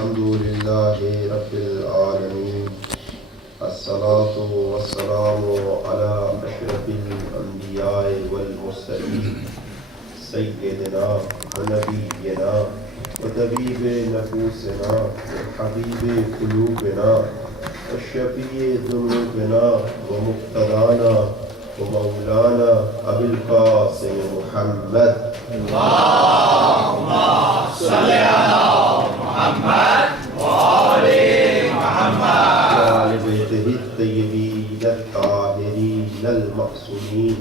الحمدللہ رب العالمین الصلاة والسلام علی اشرف الانبیاء والمرسلین سیدنا و نبینا و طبیب نفوسنا و حبیب قلوبنا و شفیع ذنوبنا و مقتدانا و مولانا ابی القاسم محمد اللہم صلی علی محمد وآل محمد وآل بیتہ الطیبین الطاہرین المعصومین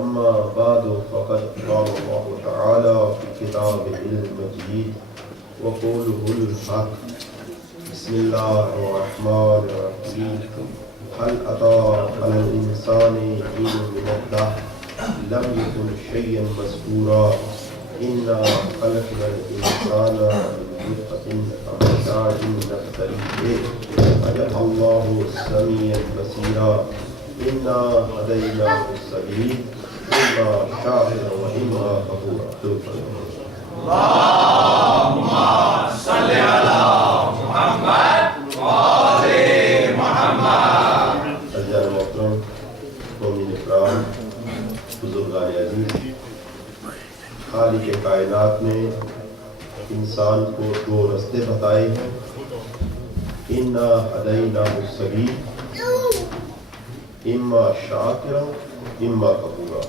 اما بعد فقد قال اللہ تعالی فی کتابہ المجید وقوله الحق بسم اللہ الرحمن الرحیم هل أتى على الإنسان حين من الدهر لم يكن شيئا مذكورا إنا خلقنا الإنسان من نطفة أمشاج نبتليه فجعله الله سميعا بصيرا إنا هديناه السبيل إما شاكرا وإما كفورا. اللہم صلی علی محمد وآل محمد. عزیزان محترم، مومنین اکرام، بزرگان عزیز، خالق کائنات نے انسان کو دو راستے بتائے ہیں. انا ہدیناہ السبیل اما شاکرا اما کفورا.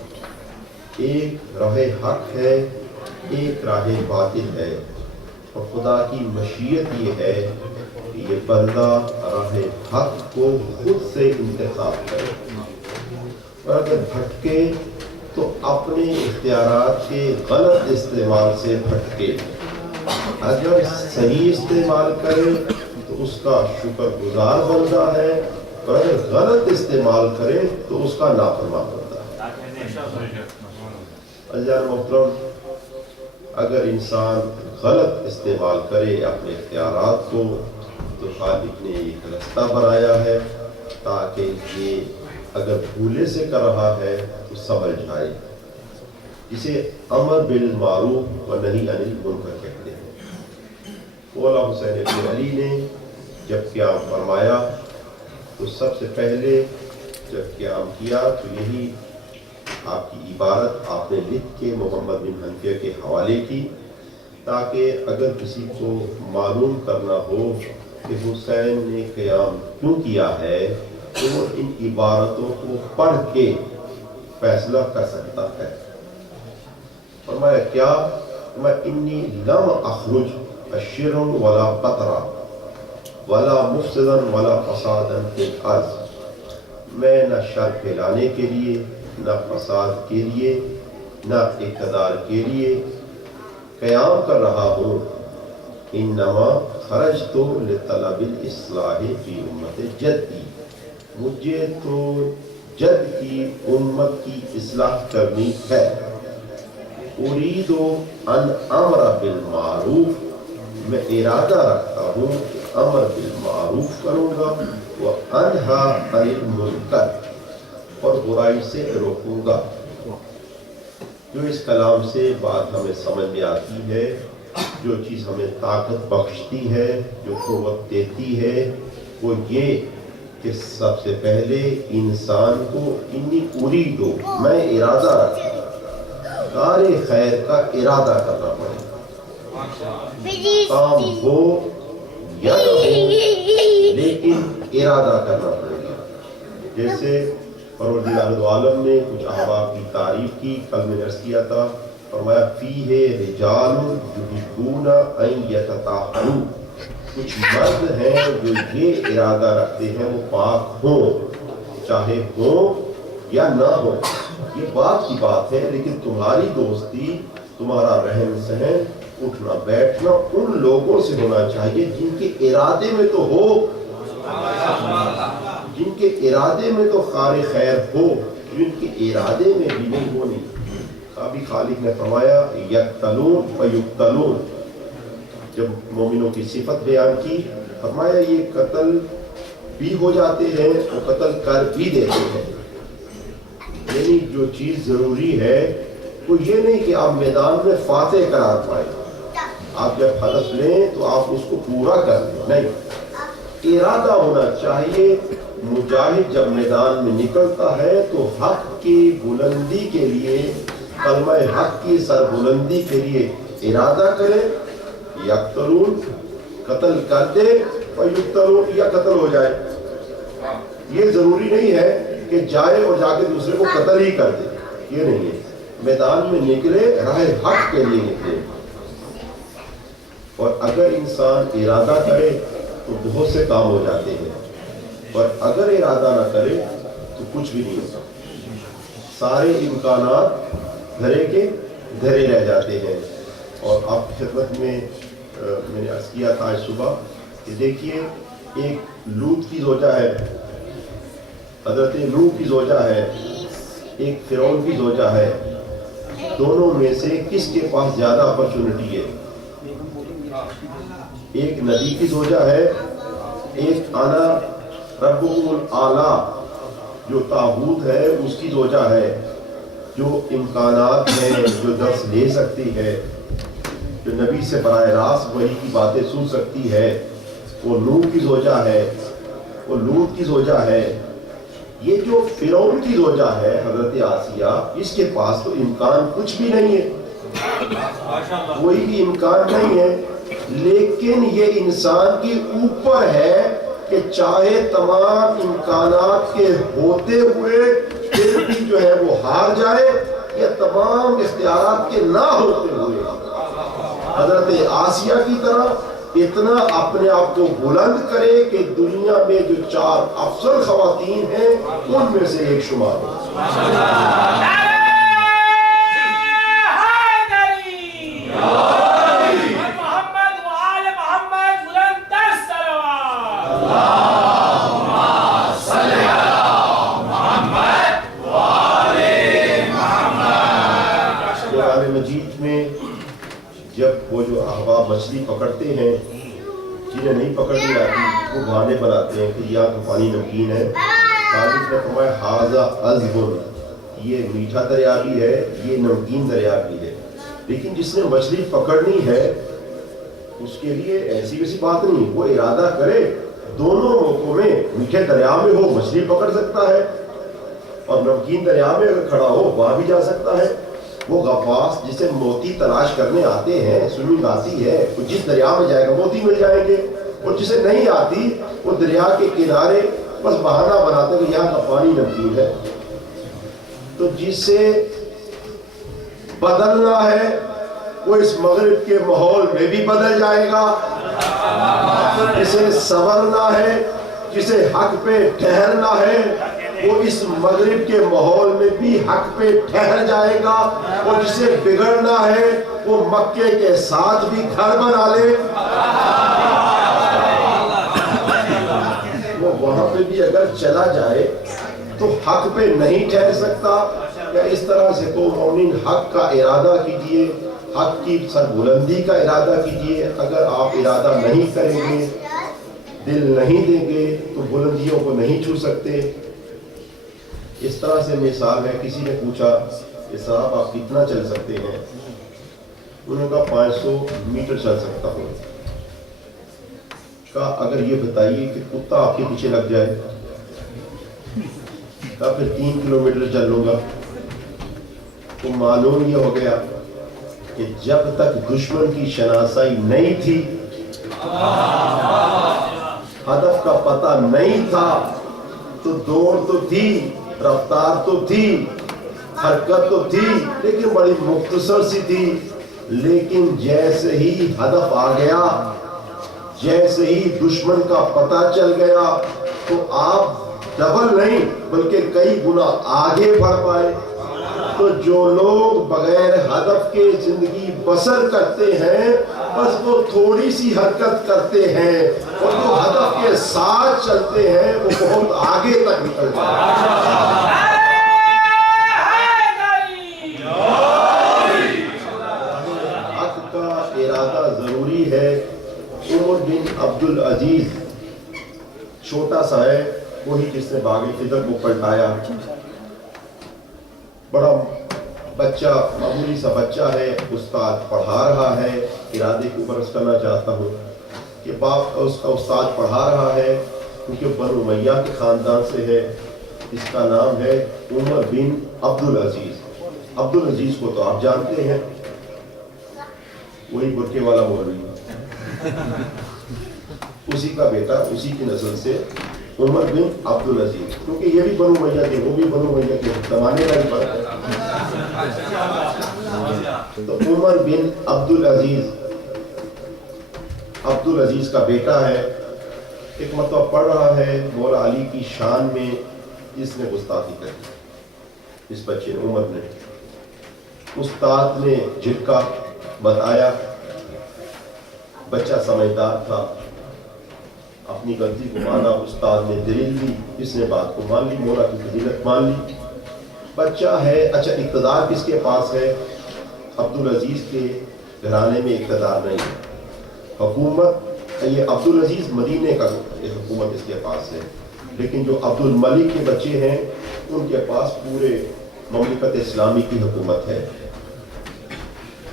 ایک راہ حق ہے، ایک راہ باطل ہے، اور خدا کی مشیت یہ ہے کہ یہ بندہ راہ حق کو خود سے انتخاب کرے، اور اگر بھٹکے تو اپنے اختیارات کے غلط استعمال سے بھٹکے. اگر صحیح استعمال کرے تو اس کا شکر گزار بندہ ہے، اور اگر غلط استعمال کرے تو اس کا نافرمان بندہ ہے. عزیزان محترم، اگر انسان غلط استعمال کرے اپنے اختیارات کو تو خالق نے ایک رستہ بنایا ہے تاکہ یہ اگر بھولے سے کر رہا ہے تو سمجھ جائے. اسے امر بالمعروف و نہی عن المنکر کہتے ہیں. مولا حسین ابن علی نے جب قیام فرمایا تو سب سے پہلے جب قیام کیا تو یہی آپ کی عبارت آپ نے لکھ کے محمد بن حنفیہ کے حوالے کی، تاکہ اگر کسی کو معلوم کرنا ہو کہ حسین نے قیام کیوں کیا ہے تو وہ ان عبارتوں کو پڑھ کے فیصلہ کر سکتا ہے. فرمایا کیا؟ میں انی لم اخرج اشرا ولا قطرا ولا مفسدا ولا فسادا فی الارض. میں نہ شر پھیلانے کے لیے، نہ فساد کے لیے، نہ اقتدار کے لیے قیام کر رہا ہوں. انما خرجت لطلب الاصلاح فی امت جدی. مجھے تو جد کی امت کی اصلاح کرنی ہے. اريد ان امر بالمعروف. میں ارادہ رکھتا ہوں کہ امر بالمعروف کروں گا وانہی عن المنکر، اور برائی سے روکوں گا. جو اس کلام سے بات ہمیں سمجھ میں آتی ہے، جو چیز ہمیں طاقت بخشتی ہے، جو قوت دیتی ہے، وہ یہ کہ سب سے پہلے انسان کو انی اریدو، میں ارادہ رکھتا ہوں. کار خیر کا ارادہ کرنا پڑے گا. کام ہو یا نہ ہو لیکن ارادہ کرنا پڑے گا. جیسے پروردگار دو عالم نے کچھ احباب کی تعریف کی، کل میں عرض کیا تھا، فرمایا فیہ رجال یحبون ان یتطہروا. کچھ مرد ہیں جو یہ ارادہ رکھتے ہیں وہ پاک ہوں، چاہے ہوں یا نہ ہو. یہ بات کی بات ہے، لیکن تمہاری دوستی، تمہارا رہن سہن، اٹھنا بیٹھنا ان لوگوں سے ہونا چاہیے جن کے ارادے میں تو ہو، جن کے ارادے میں تو خیر خیر ہو، جن کے ارادے میں بھی نہیں ہونی. ابھی خالق نے فرمایا یقتلون فیقتلون. جب مومنوں کی صفت بیان کی، فرمایا یہ قتل بھی ہو جاتے ہیں اور قتل کر بھی دیتے ہیں. یعنی جو چیز ضروری ہے وہ یہ نہیں کہ آپ میدان میں فاتح قرار پائیں، آپ جب ہدف لیں تو آپ اس کو پورا کر لیں، نہیں، ارادہ ہونا چاہیے۔ مجاہد جب میدان میں نکلتا ہے تو حق کی بلندی کے لیے، کلمہ حق کی سر بلندی کے لیے ارادہ کرے، یقتلون قتل کر دے، ویقتلون یا قتل ہو جائے۔ یہ ضروری نہیں ہے کہ جائے اور جا کے دوسرے کو قتل ہی کر دے، یہ نہیں ہے۔ میدان میں نکلے، راہ حق کے لیے نکلے، اور اگر انسان ارادہ کرے تو بہت سے کام ہو جاتے ہیں، اور اگر ارادہ نہ کرے تو کچھ بھی نہیں ہوتا، سارے امکانات دھرے کے دھرے رہ جاتے ہیں۔ اور آپ کی خدمت میں میں نے عرض کیا تھا آج صبح کہ دیکھیے، ایک لوط کی زوجہ ہے، حضرت نوح کی زوجہ ہے، ایک فرعون کی زوجہ ہے، دونوں میں سے کس کے پاس زیادہ اپرچونٹی ہے؟ ایک نبی کی زوجہ ہے، ایک انا ربکم الاعلی جو طاغوت ہے اس کی زوجہ ہے، جو امکانات ہیں، جو درس لے سکتی ہے، جو نبی سے براہ راست وحی کی باتیں سن سکتی ہے، وہ نوح کی زوجہ ہے، وہ لوط کی زوجہ ہے۔ یہ جو فرعون کی زوجہ ہے حضرت آسیہ، اس کے پاس تو امکان کچھ بھی نہیں ہے، کوئی بھی امکان نہیں ہے، لیکن یہ انسان کی اوپر ہے کہ چاہے تمام امکانات کے ہوتے ہوئے پھر بھی جو ہے وہ ہار جائے، یا تمام اختیارات کے نہ ہوتے ہوئے حضرت آسیہ کی طرح اتنا اپنے آپ کو بلند کرے کہ دنیا میں جو 4 افضل خواتین ہیں ان میں سے ایک شمار ہو۔ قرآن مجید میں جب وہ جو احباب مچھلی پکڑتے ہیں، جنہیں نہیں پکڑنی آتی، وہ بہانے بناتے ہیں کہ یہاں کا پانی نمکین ہے، خالق نے فرمایا ھذا عذب، یہ میٹھا دریا بھی ہے، یہ نمکین دریا بھی ہے۔ لیکن جس نے مچھلی پکڑنی ہے اس کے لیے ایسی ویسی بات نہیں، وہ ارادہ کرے، دونوں موقعوں میں میٹھے دریا میں ہو مچھلی پکڑ سکتا ہے، اور نمکین دریا میں اگر کھڑا ہو وہاں بھی جا سکتا ہے۔ وہ غواص جسے موتی تلاش کرنے آتے ہیں، سوئمنگ آتی ہے، وہ جس دریا میں جائے گا موتی مل جائیں گے، اور جسے نہیں آتی وہ دریا کے کنارے بس بہانہ بناتے کہ یہاں کا پانی نمکین ہے۔ تو جسے بدلنا ہے وہ اس مغرب کے ماحول میں بھی بدل جائے گا، جسے سنورنا ہے، جسے حق پہ ٹھہرنا ہے، وہ اس مغرب کے ماحول میں بھی حق پہ ٹھہر جائے گا، اور جسے بگڑنا ہے وہ مکے کے ساتھ بھی گھر بنا لے، وہ وہاں پہ بھی اگر چلا جائے تو حق پہ نہیں ٹھہر سکتا۔ یا اس طرح سے تو مومن حق کا ارادہ کیجئے، حق کی سربلندی کا ارادہ کیجئے۔ اگر آپ ارادہ نہیں کریں گے، دل نہیں دیں گے تو بلندیوں کو نہیں چھو سکتے۔ اس طرح سے مثال ہے، کسی نے پوچھا کہ صاحب آپ کتنا چل سکتے ہیں؟ انہوں نے کہا 500 میٹر چل سکتا ہوں۔ کہا اگر یہ بتائیے کہ کتا آپ کے پیچھے لگ جائے؟ کہا پھر 3 کلومیٹر چل لوں گا۔ تو معلوم یہ ہو گیا کہ جب تک دشمن کی شناسائی نہیں تھی، ہدف کا پتہ نہیں تھا، تو دوڑ تو تھی، رفتار تو تھی، حرکت تو تھی، لیکن بڑی مختصر سی تھی۔ لیکن جیسے ہی ہدف آ گیا، جیسے ہی دشمن کا پتہ چل گیا، تو آپ ڈبل نہیں بلکہ کئی گنا آگے بڑھ پائے۔ تو جو لوگ بغیر ہدف کے زندگی بسر کرتے ہیں، بس وہ تھوڑی سی حرکت کرتے ہیں، اور جو ہدف کے ساتھ چلتے ہیں وہ بہت آگے تک نکل جاتے ہیں۔ حق کا ارادہ ضروری ہے۔ عمر بن عبدالعزیز چھوٹا سا ہے، وہی جس نے باغ فدر کو پلٹایا، بڑا بچہ معمولی سا بچہ ہے، استاد پڑھا رہا ہے، ارادے کو برس کرنا چاہتا ہوں کہ باپ اس کا استاد پڑھا رہا ہے کیونکہ بنو امیہ کے خاندان سے ہے، اس کا نام ہے عمر بن عبدالعزیز۔ عبدالعزیز کو تو آپ جانتے ہیں، وہی برقعے والا مولوی، اسی کا بیٹا، اسی کی نسل سے عمر بن عبدالعزیز، کیونکہ یہ بھی بنو امیہ کے، وہ بھی بنو امیہ کے زمانے کا ہی فرق ہے۔ تو عمر بن عبدالعزیز کا بیٹا ہے، ایک مرتبہ پڑھ رہا ہے مولا علی کی شان میں، اس نے گستاخی کری، اس بچے نے، عمر نے۔ استاد نے جھٹکا، بتایا، بچہ سمجھدار تھا، اپنی غلطی کو مانا، استاد نے دلیل دی، اس نے بات کو مان لی، مولا کی فضیلت مان لی۔ بچہ ہے، اچھا اقتدار کس کے پاس ہے؟ عبدالعزیز کے گھرانے میں اقتدار نہیں ہے، حکومت، یہ عبدالعزیز مدینے کا حکومت اس کے پاس ہے، لیکن جو عبد الملک کے بچے ہیں ان کے پاس پورے مملکت اسلامی کی حکومت ہے۔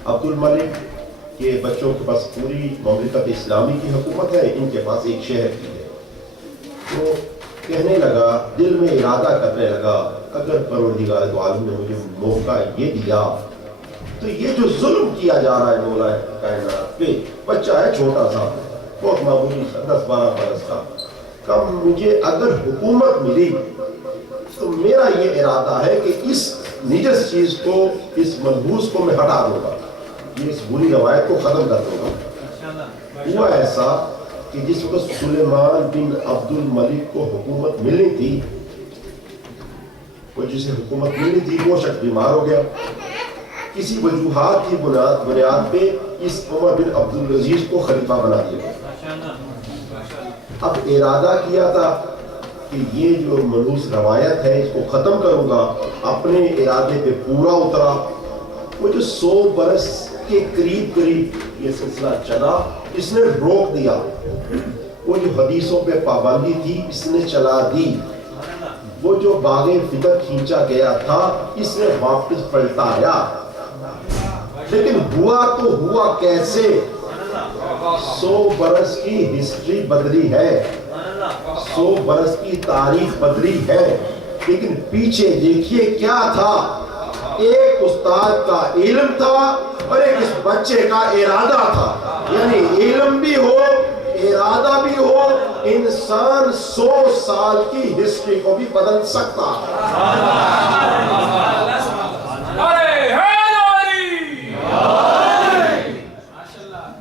عبد الملک کے بچوں کے پاس پوری مملکت اسلامی کی حکومت ہے، ان کے پاس ایک شہر کی ہے۔ تو کہنے لگا، دل میں ارادہ کرنے لگا، اگر پروردگار عالم نے مجھے موقع یہ دیا تو یہ جو ظلم کیا جا رہا ہے مولا کائنات پہ، بچہ ہے چھوٹا سا، بہت معمولی سا، 10-12 برس کا، کب مجھے اگر حکومت ملی تو میرا یہ ارادہ ہے کہ اس نجس چیز کو، اس منحوس کو میں ہٹا دوں گا، یہ اس بری روایت کو ختم کر دوں گا۔ ہوا ایسا کہ جس وقت سلیمان بن عبد الملک کو حکومت ملنی تھی، وہ جسے حکومت ملنی تھی وہ شخص بیمار ہو گیا، کسی وجوہات کی بنیاد پہ اس عمر بن عبدالعزیز کو خلیفہ بنا دیا۔ اب ارادہ کیا تھا کہ یہ جو منحوس روایت ہے اس کو ختم کروں گا، اپنے ارادے پہ پورا اترا۔ وہ جو 100 برس کے قریب یہ سلسلہ چلا، اس نے روک دیا، وہ جو حدیثوں پہ پابندی تھی اس نے چلا دی، وہ جو باغ فطر کھینچا گیا تھا اس نے واپس پلٹایا۔ لیکن ہوا تو ہوا کیسے؟ 100 برس کی ہسٹری بدلی ہے، 100 برس کی تاریخ بدلی ہے، لیکن پیچھے دیکھیے کیا تھا؟ ایک استاد کا علم تھا اور ایک اس بچے کا ارادہ تھا، یعنی علم بھی ہو، ارادہ بھی ہو، انسان 100 سال کی ہسٹری کو بھی بدل سکتا ہے۔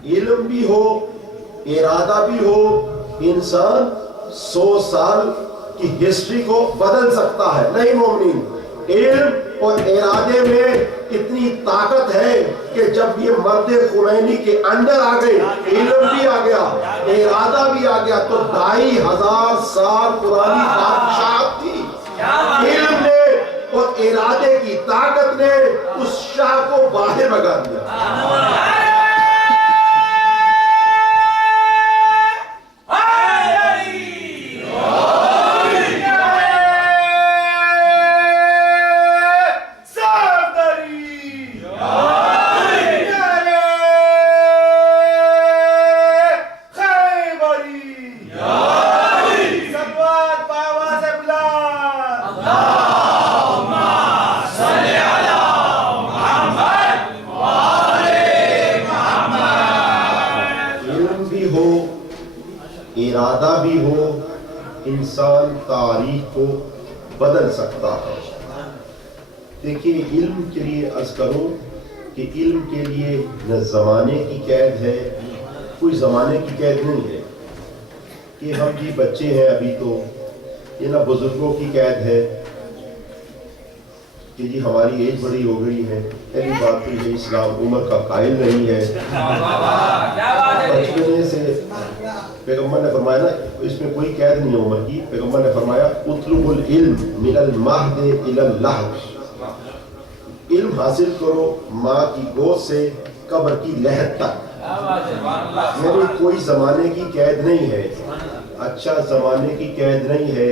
علم بھی ہو، ارادہ بھی ہو، انسان 100 سال کی ہسٹری کو بدل سکتا ہے۔ نہیں مومنین، علم اور ارادے میں اتنی طاقت ہے کہ جب یہ مرد خمینی کے اندر آ گئے، علم بھی آ گیا، ارادہ بھی آ گیا، تو 2500 سال پرانی بادشاہت تھی۔ علم نے اور ارادے کی طاقت نے اس شاہ کو باہر بگا دیا۔ ارادہ بھی ہو، انسان تاریخ کو بدل سکتا ہے۔ دیکھیے، علم کے لیے عرض کروں کہ علم کے لیے نہ زمانے کی قید ہے، کوئی زمانے کی قید نہیں ہے کہ ہم جی بچے ہیں ابھی، تو یہ نہ بزرگوں کی قید ہے کہ جی ہماری ایج بڑی ہو گئی ہے۔ پہلی بات تو یہ اسلام عمر کا قائل نہیں ہے۔ بچپنے سے پیغمبر نے فرمایا نا، اس میں کوئی قید نہیں ہے عمر کی، پیغمبر نے فرمایا اطلب العلم من المہد الی اللحد، علم حاصل کرو ماں کی گود سے قبر کی لحد تک، یعنی کوئی زمانے کی قید نہیں ہے۔ اچھا، زمانے کی قید نہیں ہے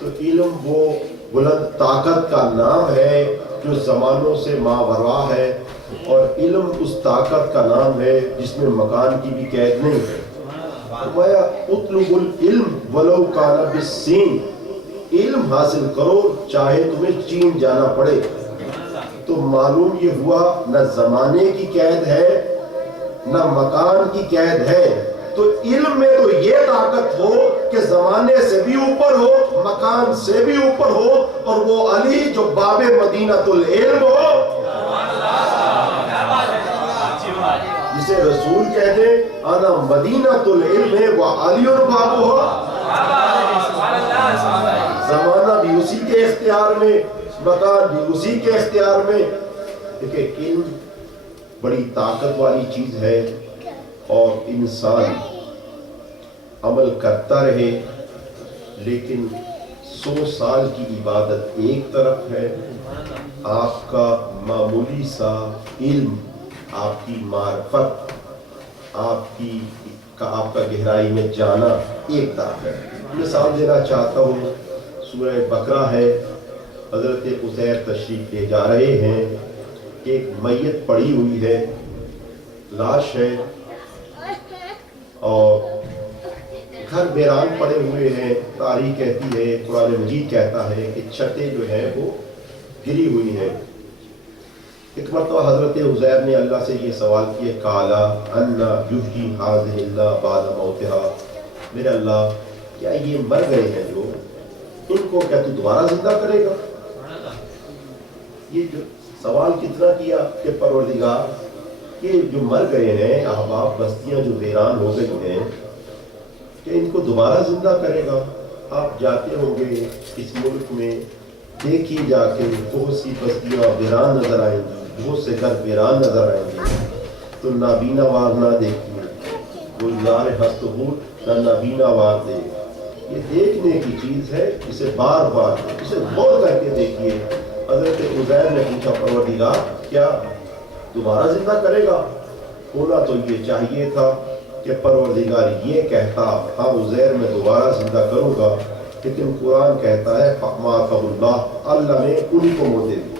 تو علم وہ بلند طاقت کا نام ہے جو زمانوں سے ماورا ہے، اور علم اس طاقت کا نام ہے جس میں مکان کی بھی قید نہیں ہے۔ فرمایا اطلب العلم ولو کان بالصین، علم حاصل کرو چاہے تمہیں چین جانا پڑے۔ تو معلوم یہ ہوا نہ زمانے کی قید ہے نہ مکان کی قید ہے، تو علم میں تو یہ طاقت ہو کہ زمانے سے بھی اوپر ہو، مکان سے بھی اوپر ہو، اور وہ علی جو باب مدینۃ العلم ہو، جسے رسول کہہ دے انا مدینۃ العلم و علی باب ہو، زمانہ بھی اسی کے اختیار میں، مکان بھی اسی کے اختیار میں۔ دیکھیں علم بڑی طاقت والی چیز ہے، اور انسان عمل کرتا رہے، لیکن 100 سال کی عبادت ایک طرف ہے، آپ کا معمولی سا علم، آپ کی معرفت، آپ کا گہرائی میں جانا ایک طرف ہے۔ مثال دینا چاہتا ہوں، سورہ بقرہ ہے، حضرت عزیر تشریف لے جا رہے ہیں، ایک میت پڑی ہوئی ہے، لاش ہے، اور گھر ویران پڑے ہوئے ہیں۔ تاریخ کہتی ہے، قرآن مجید کہتا ہے کہ چھتیں جو ہیں وہ گری ہوئی ہیں۔ ایک مرتبہ حضرت عزیر نے اللہ سے یہ سوال کیا، قالا انا یحیی ھذہ اللہ بعد موتہا، میرے اللہ کیا یہ مر گئے ہیں جو، ان کو کیا تو دوبارہ زندہ کرے گا؟ یہ جو سوال کتنا کیا کہ پروردگار کہ جو مر گئے ہیں احباب، بستیاں جو ویران ہو گئی ہیں، کہ ان کو دوبارہ زندہ کرے گا؟ آپ جاتے ہوں گے اس ملک میں، دیکھیے جا کے بہت سی بستیاں ویران نظر آئیں گی، بہت سے گھر ویران نظر آئیں گے، تو نابینا وار نہ دیکھیے، گلزار ہست ہو نہ نابینا وار دے۔ یہ دیکھنے کی چیز ہے، اسے بار بار، اسے غور کر کے دیکھیے۔ حضرت عزیر نے پوچھا پروردگار کیا دوبارہ زندہ کرے گا؟ ہونا تو یہ چاہیے تھا کہ پروردگار یہ کہتا ہاں عزیر میں دوبارہ زندہ کروں گا، لیکن قرآن کہتا ہے فَأَمَاتَهُ اللَّهُ، اللہ نے انہی کو موت دے دی،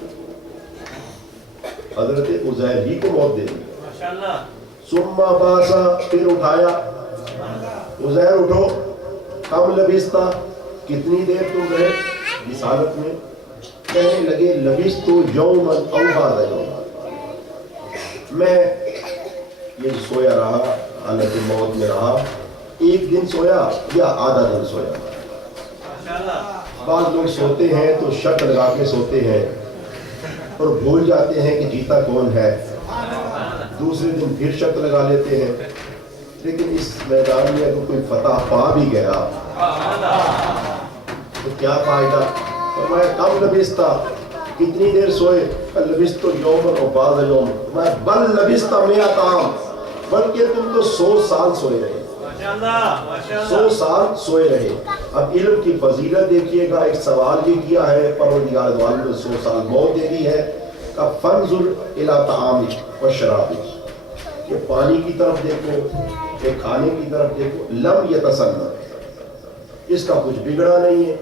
حضرت عزیر ہی کو موت دے دی۔ ثُمَّ بَعَثَ، پھر اٹھایا، عزیر اٹھو، کم لبثت، کتنی دیر تم رہے اس حالت میں؟ کہنے لگے لبثت یوما او بعض یوم، میں یہ سویا رہا، حالت موت میں رہا، ایک دن سویا یا آدھا دن سویا۔ بعض لوگ سوتے ہیں تو شک لگا کے سوتے ہیں اور بھول جاتے ہیں کہ جیتا کون ہے، دوسرے دن پھر شک لگا لیتے ہیں۔ لیکن اس میدان میں اگر کوئی فتح پا بھی گیا تو کیا فائدہ؟ فرمایا کم لبثت، کتنی دیر سوئے؟ لبثت یوما و بعض یوم، میں بل لبثت 100 عام، بلکہ تم تو 100 سال سوئے رہے، 100 سال سوئے رہے۔ اب علم کی فضیلت دیکھیے گا، ایک سوال یہ کیا ہے پروردگار دو عالم نے 100 سال موت دے دی ہے، کہ فانظر الی طعامک و شرابک، کہ پانی کی طرف دیکھو، کہ کھانے کی طرف دیکھو، لم یتسنہ، اس کا کچھ بگڑا نہیں ہے،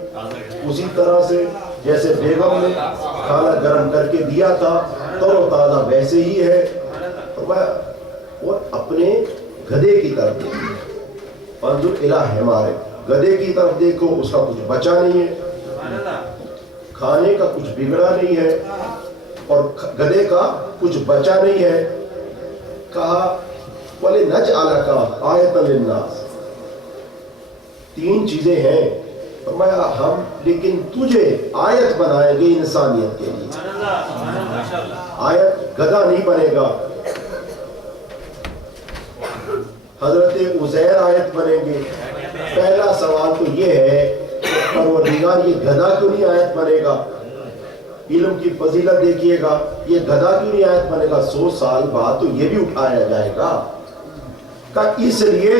اسی طرح سے جیسے بیگم نے کھانا گرم کر کے دیا تھا تو وہ تازہ ویسے ہی ہے۔ اور اپنے گدھے کی طرف دیکھو، فانظر الی حمارک، گدھے کی طرف دیکھو، اس کا کچھ بچا نہیں ہے، کھانے کا کچھ بگڑا نہیں ہے اور گدھے کا کچھ بچا نہیں ہے۔ کہا وَلِنَجْعَلَكَ آیَةً لِلنَّاسِ، 3 چیزیں ہیں، فرمایا ہم لیکن تجھے آیت بنائیں گے انسانیت کے لیے۔ آیت گدھا نہیں بنے گا، حضرت عزیر آیت بنیں گے۔ پہلا سوال تو یہ ہے کہ پروردگار یہ گدھا کیوں نہیں آیت بنے گا؟ علم کی فضیلت دیکھیے گا، یہ گدھا کیوں نہیں آیت بنے گا؟ 100 سال بعد تو یہ بھی اٹھایا جائے گا، کہ اس لیے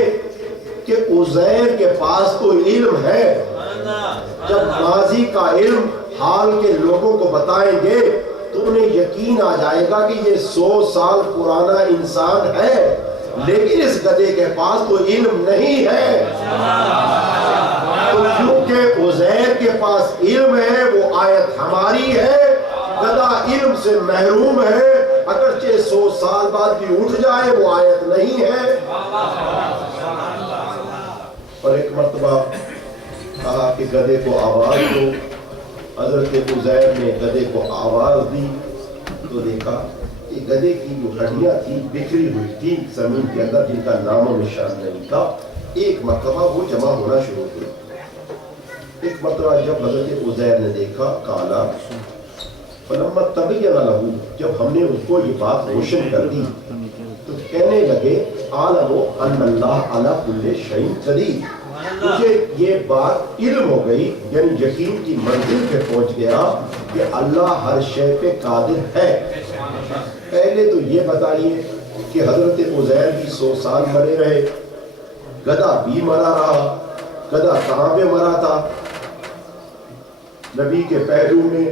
کہ عزیر کے پاس تو علم ہے، جب ماضی کا علم حال کے لوگوں کو بتائیں گے تو انہیں یقین آ جائے گا کہ یہ 100 سال پرانا انسان ہے، لیکن اس گدھے کے پاس تو علم نہیں ہے۔ تو کیونکہ عزیر کے پاس علم ہے، وہ آیت ہماری ہے، گدھا علم سے محروم ہے، اگرچہ 100 سال بعد بھی اٹھ جائے وہ آیت نہیں ہے۔ اور ایک مرتبہ کہا کہ گدھے کو آواز دو، حضرت عزیر نے گدھے کو آواز دی تو دیکھا کہ گدھے کی جو ہڈیاں تھی بکھری ہوئی تھی زمین کے اندر، جن کا نام و نشان نہیں تھا، ایک مرتبہ وہ جمع ہونا شروع ہوئی۔ ایک مرتبہ جب حضرت عزیر نے دیکھا، کالا فلما تبین لہ، جب ہم نے اس کو یہ بات روشن کر دی تو کہنے لگے عالم ان اللہ علی کل شیء قدیر، مجھے یہ بات علم ہو گئی، یعنی یقین کی منزل پہ پہنچ گیا کہ اللہ ہر شے پہ قادر ہے۔ پہلے تو یہ بتائیے کہ حضرت عزیر بھی 100 سال مرے رہے، گدھا بھی مرا رہا، گدھا کہاں پہ مرا تھا؟ نبی کے پہلو میں،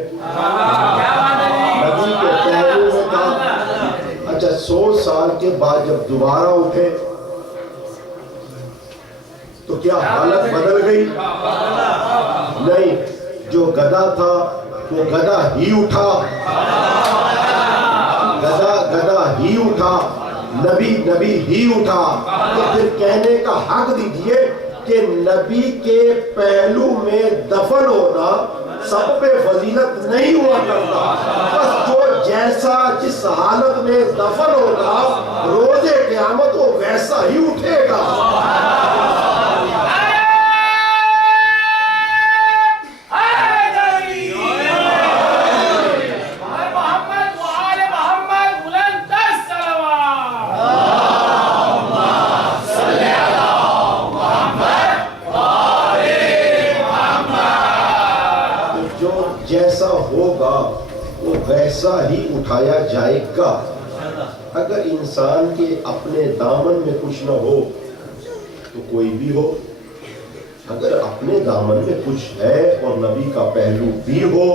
نبی کے پہلو میں تھا۔ اچھا 100 سال کے بعد جب دوبارہ اٹھے تو کیا حالت بدل گئی؟ نہیں، جو گدھا تھا وہ گدھا ہی اٹھا، گدھا ہی اٹھا، نبی ہی اٹھا۔ تو پھر کہنے کا حق دیجئے کہ نبی کے پہلو میں دفن ہونا سب پہ فضیلت نہیں ہوا کرتا، بس جو جیسا جس حالت میں دفن ہوگا روز قیامت وہ ویسا ہی اٹھے گا۔ جیسا ہوگا وہ ویسا ہی اٹھایا جائے گا۔ اگر انسان کے اپنے دامن میں کچھ نہ ہو تو کوئی بھی ہو، اگر اپنے دامن میں کچھ ہے اور نبی کا پہلو بھی ہو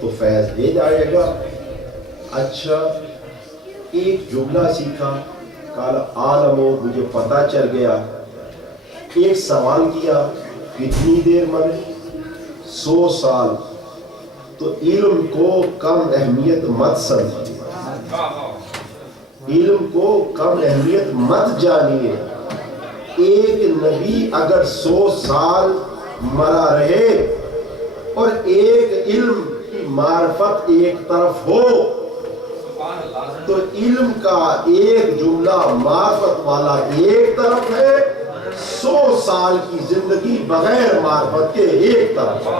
تو فیض دے جائے گا۔ اچھا ایک جملہ سیکھا، کالا عالم ہو، مجھے پتا چل گیا۔ ایک سوال کیا، کتنی دیر مرے؟ 100 سال۔ تو علم کو کم اہمیت مت سمجھیے، علم کو کم اہمیت مت جانیے۔ ایک نبی اگر 100 سال مرا رہے اور ایک علم کی معرفت ایک طرف ہو تو علم کا ایک جملہ معرفت والا ایک طرف ہے، 100 سال کی زندگی بغیر معرفت کے ایک طرف ہے۔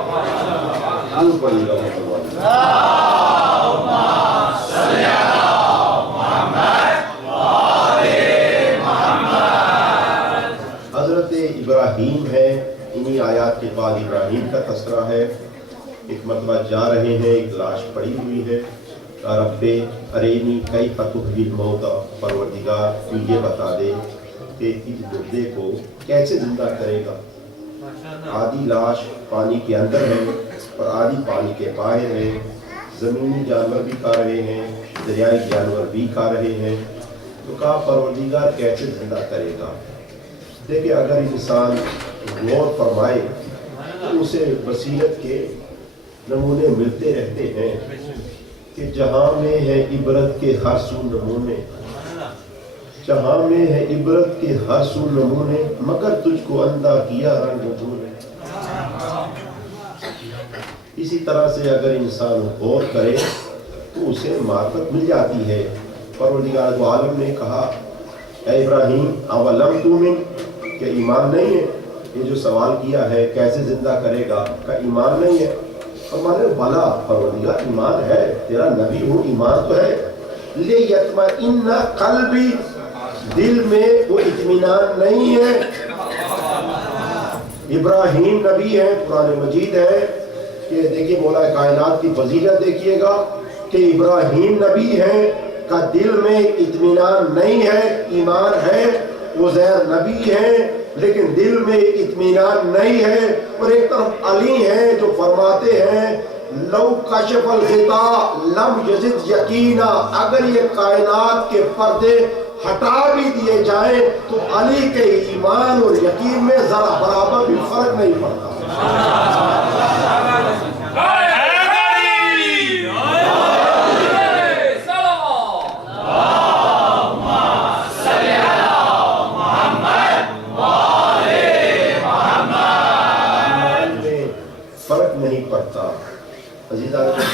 حضرت ابراہیم ہے، انہی آیات کے بعد ابراہیم کا تذکرہ ہے۔ ایک مرتبہ جا رہے ہیں، ایک لاش پڑی ہوئی ہے، رب ارینی کیف تحیی الموتیٰ، پروردگار تو یہ بتا دے کہ اس مردے کو کیسے زندہ کرے گا۔ آدھی لاش پانی کے اندر ہے اور آدھی پانی کے باہر ہے، زمینی جانور بھی کھا رہے ہیں، دریائی جانور بھی کھا رہے ہیں۔ تو کہا پروردگار کیسے زندہ کرے گا؟ دیکھیں اگر انسان غور فرمائے تو اسے بصیرت کے نمونے ملتے رہتے ہیں کہ جہاں میں ہے عبرت کے ہر سو نمونے، جہاں میں ہے عبرت کے ہر سو نمونے، مگر تجھ کو اندھا کیا رنگ و بو نے۔ اسی طرح سے اگر انسان غور کرے تو اسے معرفت مل جاتی ہے۔ پروردگار دو عالم نے کہا اے ابراہیم اولم تؤمن، کہ ایمان نہیں ہے؟ یہ جو سوال کیا ہے کیسے زندہ کرے گا کا ایمان نہیں ہے؟ فرمانے بلا پروردگار ایمان ہے، تیرا نبی ہوں، ایمان تو ہے۔ لیطمئن قلبی، دل میں وہ اطمینان نہیں ہے۔ ابراہیم نبی ہے، قرآن مجید ہے کہ دیکھیے مولا کائنات کی فضیلت دیکھیے گا کہ ابراہیم نبی ہے کا دل میں اطمینان نہیں ہے، ایمان ہے۔ عزیر نبی ہے لیکن دل میں اطمینان نہیں ہے۔ اور ایک طرف علی ہیں جو فرماتے ہیں لو کشف الغطاء لم یزد یقینا، اگر یہ کائنات کے پردے ہٹا بھی دیے جائیں تو علی کے ایمان اور یقین میں ذرا برابر بھی فرق نہیں پڑتا۔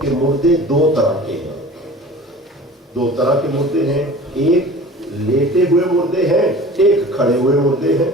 کہ مردے دو طرح کے ہیں، دو طرح کے مردے ہیں، ایک لیٹے ہوئے مردے ہیں، ایک کھڑے ہوئے مردے ہیں۔